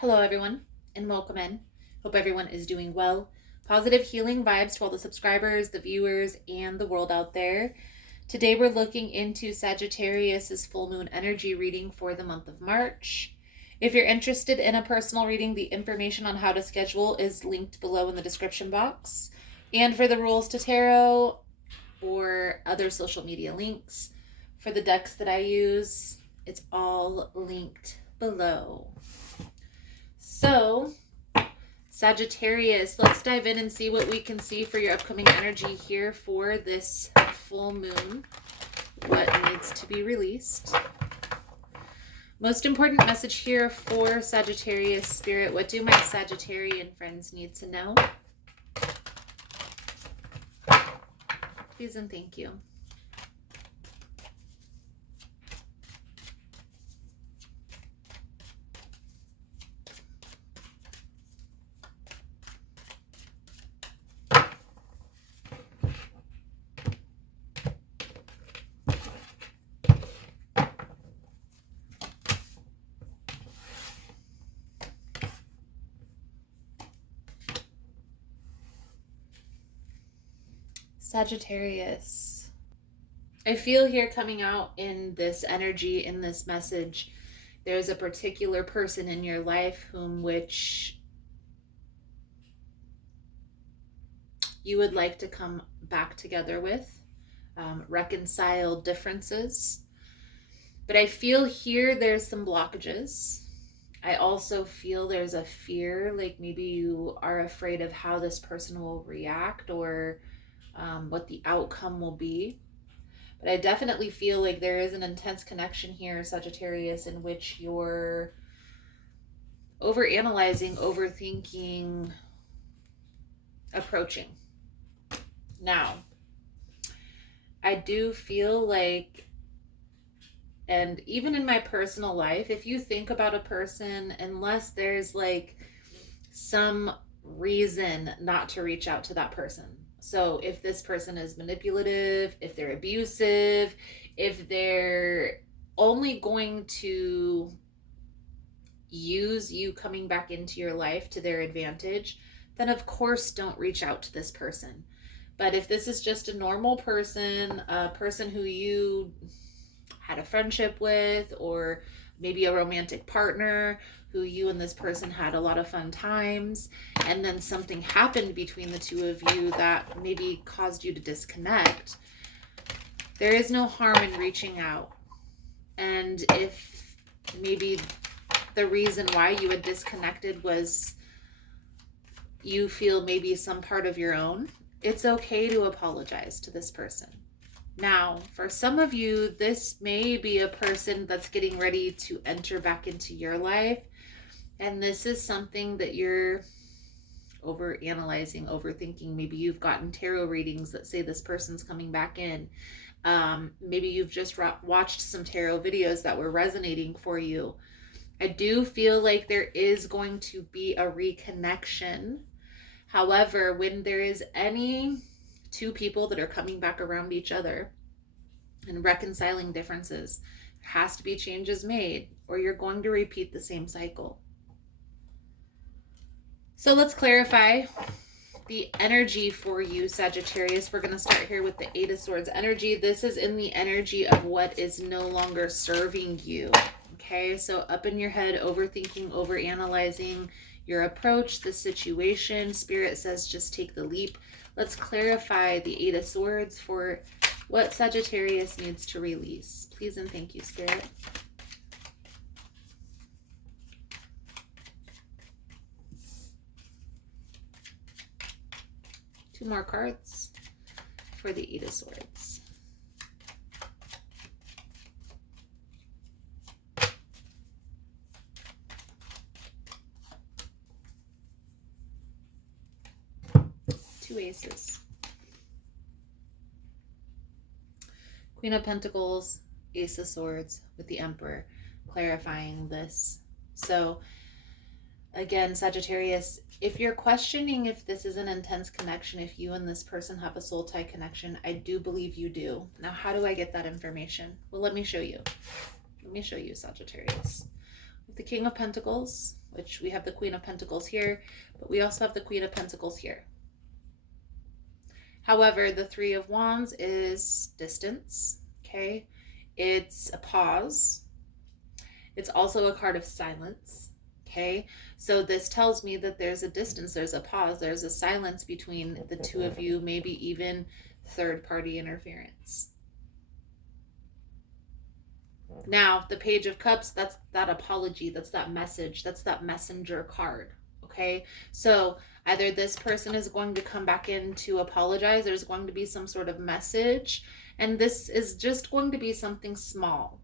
Hello, everyone, and welcome in. Hope everyone is doing well. Positive healing vibes to all the subscribers, the viewers, and the world out there. Today, we're looking into Sagittarius's full moon energy reading for the month of March. If you're interested in a personal reading, the information on how to schedule is linked below in the description box. And for the rules to tarot or other social media links for the decks that I use, it's all linked below. So, Sagittarius, let's dive in and see what we can see for your upcoming energy here for this full moon. What needs to be released? Most important message here for Sagittarius spirit. What do my Sagittarian friends need to know? Please and thank you. Sagittarius. I feel here coming out in this energy, in this message, there's a particular person in your life which you would like to come back together with, reconcile differences. But I feel here there's some blockages. I also feel there's a fear, like maybe you are afraid of how this person will react or what the outcome will be. But I definitely feel like there is an intense connection here, Sagittarius, in which you're overanalyzing, overthinking, approaching. Now, I do feel like, and even in my personal life, if you think about a person, unless there's like some reason not to reach out to that person. So if this person is manipulative, if they're abusive, if they're only going to use you coming back into your life to their advantage, then of course don't reach out to this person. But if this is just a normal person, a person who you had a friendship with, or maybe a romantic partner who you and this person had a lot of fun times, and then something happened between the two of you that maybe caused you to disconnect, there is no harm in reaching out. And if maybe the reason why you had disconnected was you feel maybe some part of your own, it's okay to apologize to this person. Now, for some of you, this may be a person that's getting ready to enter back into your life. And this is something that you're overanalyzing, overthinking. Maybe you've gotten tarot readings that say this person's coming back in. Maybe you've just watched some tarot videos that were resonating for you. I do feel like there is going to be a reconnection. However, when there is any two people that are coming back around each other and reconciling differences, there has to be changes made, or you're going to repeat the same cycle. So let's clarify the energy for you, Sagittarius. We're going to start here with the Eight of Swords energy. This is in the energy of what is no longer serving you. Okay, so up in your head, overthinking, overanalyzing your approach, the situation. Spirit says just take the leap. Let's clarify the Eight of Swords for what Sagittarius needs to release. Please and thank you, Spirit. Two more cards for the Eight of Swords. Two aces. Queen of Pentacles, Ace of Swords with the Emperor, clarifying this. So again, Sagittarius, if you're questioning if this is an intense connection, if you and this person have a soul tie connection, I do believe you do. Now, how do I get that information? Well, let me show you. Let me show you, Sagittarius. With the King of Pentacles, which we have the Queen of Pentacles here, but we also have the Queen of Pentacles here. However, the Three of Wands is distance, okay? It's a pause. It's also a card of silence, okay? So this tells me that there's a distance, there's a pause, there's a silence between the two of you, maybe even third-party interference. Now, the Page of Cups, that's that apology, that's that message, that's that messenger card, okay? So either this person is going to come back in to apologize, there's going to be some sort of message, and this is just going to be something small.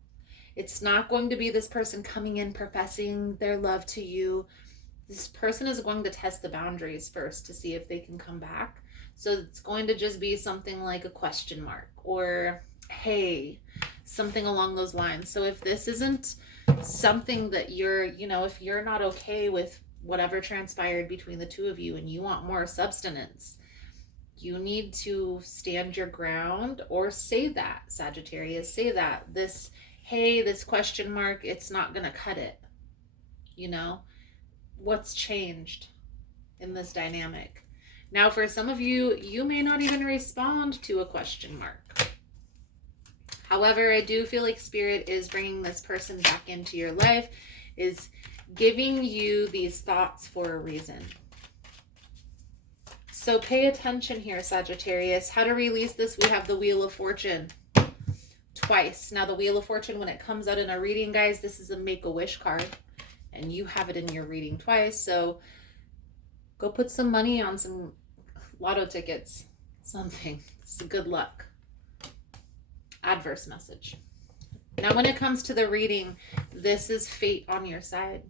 It's not going to be this person coming in professing their love to you. This person is going to test the boundaries first to see if they can come back. So it's going to just be something like a question mark or hey, something along those lines. So if this isn't something that you're, if you're not okay with whatever transpired between the two of you and you want more substance, you need to stand your ground or say that, Sagittarius, say that. This, hey, this question mark, it's not going to cut it. What's changed in this dynamic? Now, for some of you, you may not even respond to a question mark. However, I do feel like Spirit is bringing this person back into your life, is giving you these thoughts for a reason. So pay attention here, Sagittarius. How to release this? We have the Wheel of Fortune twice. Now, the Wheel of Fortune, when it comes out in a reading, guys, this is a Make-A-Wish card, and you have it in your reading twice. So go put some money on some lotto tickets, something. It's good luck. Adverse message. Now, when it comes to the reading, this is fate on your side.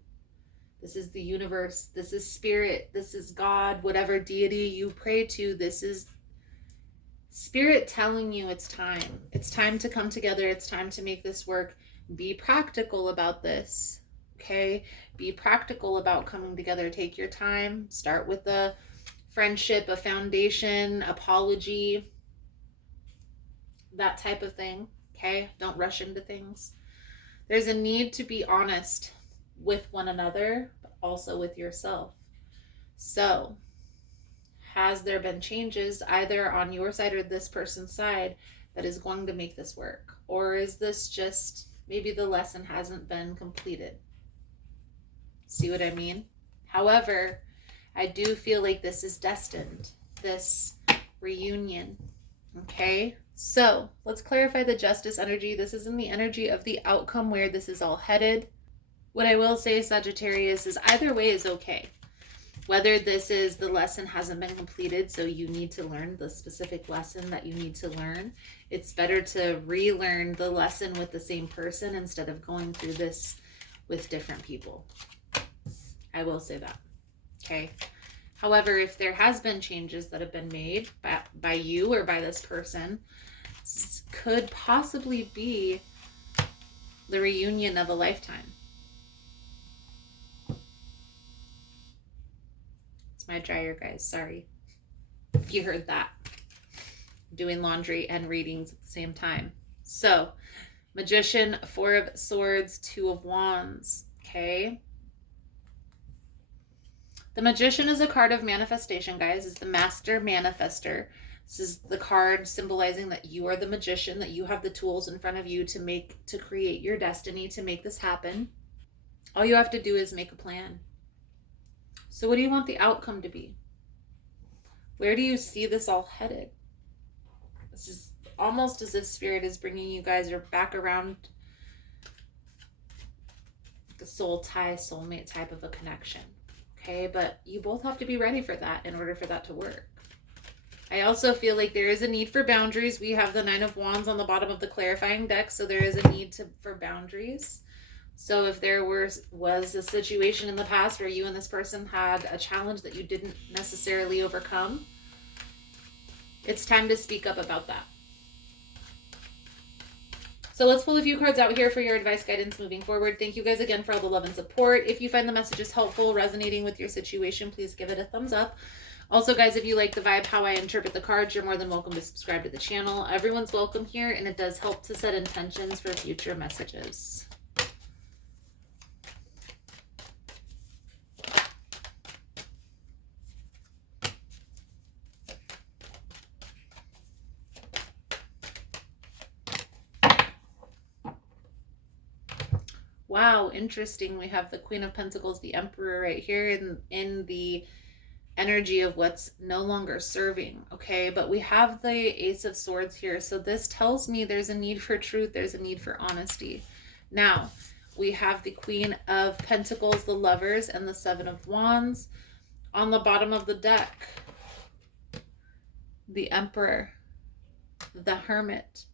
This is the universe. This is Spirit. This is God, whatever deity you pray to. This is Spirit telling you it's time. It's time to come together. It's time to make this work. Be practical about this, okay? Be practical about coming together. Take your time. Start with a friendship, a foundation, apology, that type of thing, okay? Don't rush into things. There's a need to be honest with one another, but also with yourself. So, has there been changes either on your side or this person's side that is going to make this work? Or is this just maybe the lesson hasn't been completed? See what I mean? However, I do feel like this is destined, this reunion, okay? So let's clarify the Justice energy. This is in the energy of the outcome where this is all headed. What I will say, Sagittarius, is either way is okay. Whether this is the lesson hasn't been completed, so you need to learn the specific lesson that you need to learn. It's better to relearn the lesson with the same person instead of going through this with different people. I will say that, okay? However, if there has been changes that have been made by you or by this person, this could possibly be the reunion of a lifetime. It's my dryer, guys. Sorry if you heard that. I'm doing laundry and readings at the same time. So, Magician, Four of Swords, Two of Wands, okay? The Magician is a card of manifestation, guys. It's the master manifester. This is the card symbolizing that you are the magician, that you have the tools in front of you to create your destiny, to make this happen. All you have to do is make a plan. So what do you want the outcome to be? Where do you see this all headed? This is almost as if Spirit is bringing you guys back around the soul tie, soulmate type of a connection. Okay, but you both have to be ready for that in order for that to work. I also feel like there is a need for boundaries. We have the Nine of Wands on the bottom of the clarifying deck, so there is a need for boundaries. So if there was a situation in the past where you and this person had a challenge that you didn't necessarily overcome, it's time to speak up about that. So let's pull a few cards out here for your advice, guidance moving forward. Thank you guys again for all the love and support. If you find the messages helpful, resonating with your situation, please give it a thumbs up. Also, guys, if you like the vibe, how I interpret the cards, you're more than welcome to subscribe to the channel. Everyone's welcome here, and it does help to set intentions for future messages. Wow, interesting. We have the Queen of Pentacles, the Emperor right here in the energy of what's no longer serving. Okay, but we have the Ace of Swords here. So this tells me there's a need for truth, there's a need for honesty. Now, we have the Queen of Pentacles, the Lovers, and the Seven of Wands. On the bottom of the deck, the Emperor, the Hermit,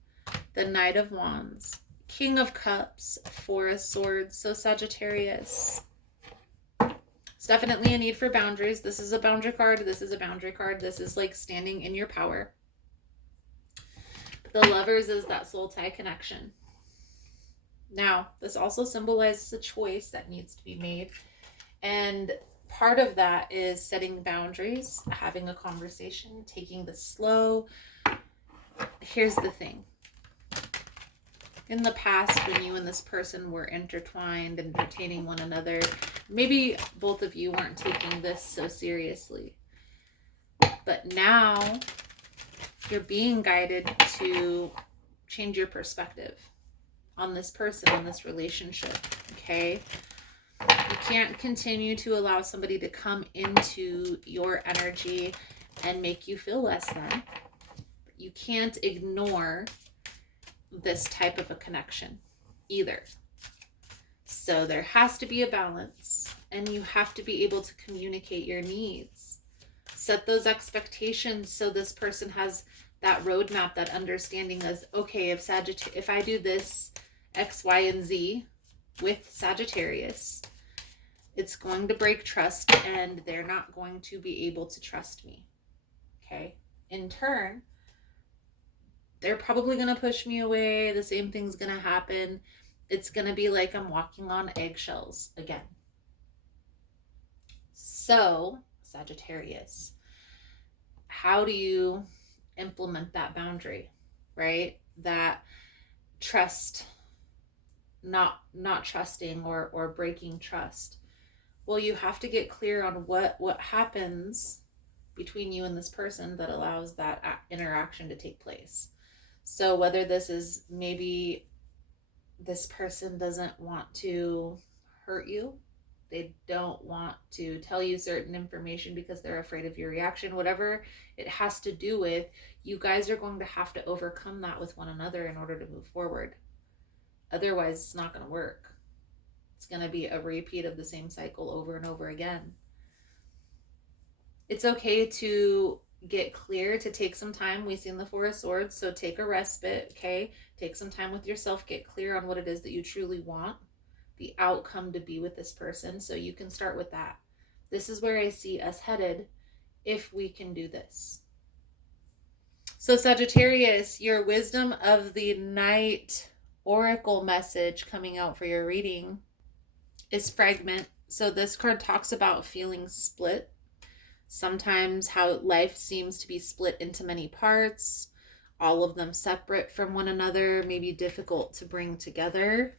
the Knight of Wands, King of Cups, Four of Swords. So Sagittarius, it's definitely a need for boundaries. This is a boundary card. This is a boundary card. This is like standing in your power. The Lovers is that soul tie connection. Now, this also symbolizes a choice that needs to be made. And part of that is setting boundaries, having a conversation, taking this slow. Here's the thing. In the past, when you and this person were intertwined and entertaining one another, maybe both of you weren't taking this so seriously. But now you're being guided to change your perspective on this person, on this relationship, okay? You can't continue to allow somebody to come into your energy and make you feel less than. You can't ignore this type of a connection either. So there has to be a balance, and you have to be able to communicate your needs. Set those expectations so this person has that roadmap, that understanding as, okay, if I do this X, Y, and Z with Sagittarius, it's going to break trust and they're not going to be able to trust me. Okay. In turn, they're probably going to push me away. The same thing's going to happen. It's going to be like I'm walking on eggshells again. So, Sagittarius, how do you implement that boundary, right? That trust, not trusting or breaking trust. Well, you have to get clear on what happens between you and this person that allows that interaction to take place. So whether this is maybe this person doesn't want to hurt you, they don't want to tell you certain information because they're afraid of your reaction, whatever it has to do with, you guys are going to have to overcome that with one another in order to move forward. Otherwise, it's not going to work. It's going to be a repeat of the same cycle over and over again. It's okay to get clear, to take some time. We've seen the Four of Swords, so take a respite, okay? Take some time with yourself, get clear on what it is that you truly want, the outcome to be with this person, so you can start with that. This is where I see us headed if we can do this. So Sagittarius, your wisdom of the night oracle message coming out for your reading is fragment. So this card talks about feeling split. Sometimes how life seems to be split into many parts, all of them separate from one another, maybe difficult to bring together.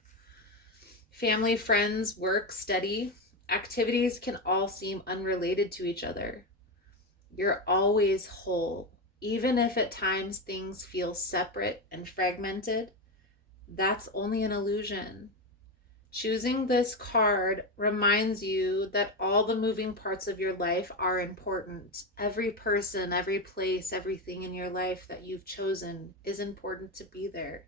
Family, friends, work, study, activities can all seem unrelated to each other. You're always whole. Even if at times things feel separate and fragmented, that's only an illusion. Choosing this card reminds you that all the moving parts of your life are important. Every person, every place, everything in your life that you've chosen is important to be there.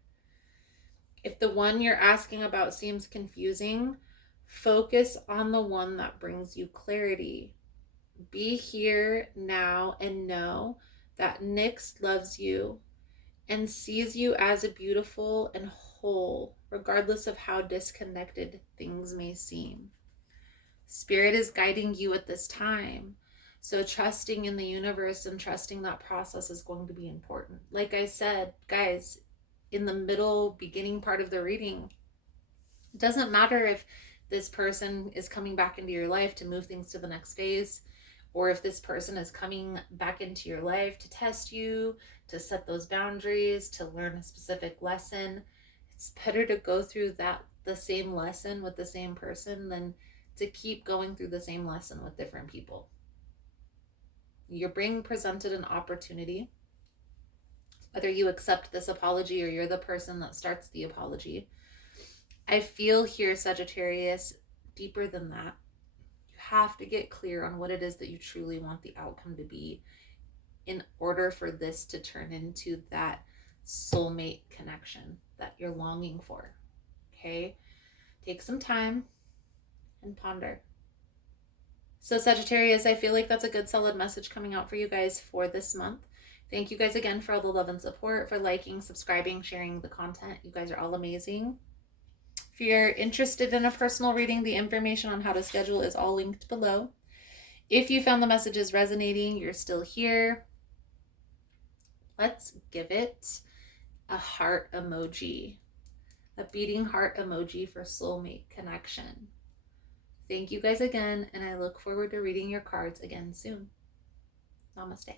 If the one you're asking about seems confusing, focus on the one that brings you clarity. Be here now and know that Nyx loves you and sees you as a beautiful and whole, regardless of how disconnected things may seem. Spirit is guiding you at this time. So trusting in the universe and trusting that process is going to be important. Like I said, guys, in the beginning part of the reading, it doesn't matter if this person is coming back into your life to move things to the next phase, or if this person is coming back into your life to test you, to set those boundaries, to learn a specific lesson. It's better to go through the same lesson with the same person than to keep going through the same lesson with different people. You're being presented an opportunity. Whether you accept this apology or you're the person that starts the apology, I feel here, Sagittarius, deeper than that. You have to get clear on what it is that you truly want the outcome to be in order for this to turn into that soulmate connection that you're longing for. Okay? Take some time and ponder. So, Sagittarius, I feel like that's a good solid message coming out for you guys for this month. Thank you guys again for all the love and support, for liking, subscribing, sharing the content. You guys are all amazing. If you're interested in a personal reading, the information on how to schedule is all linked below. If you found the messages resonating, you're still here, let's give it a heart emoji, a beating heart emoji for soulmate connection. Thank you guys again, and I look forward to reading your cards again soon. Namaste.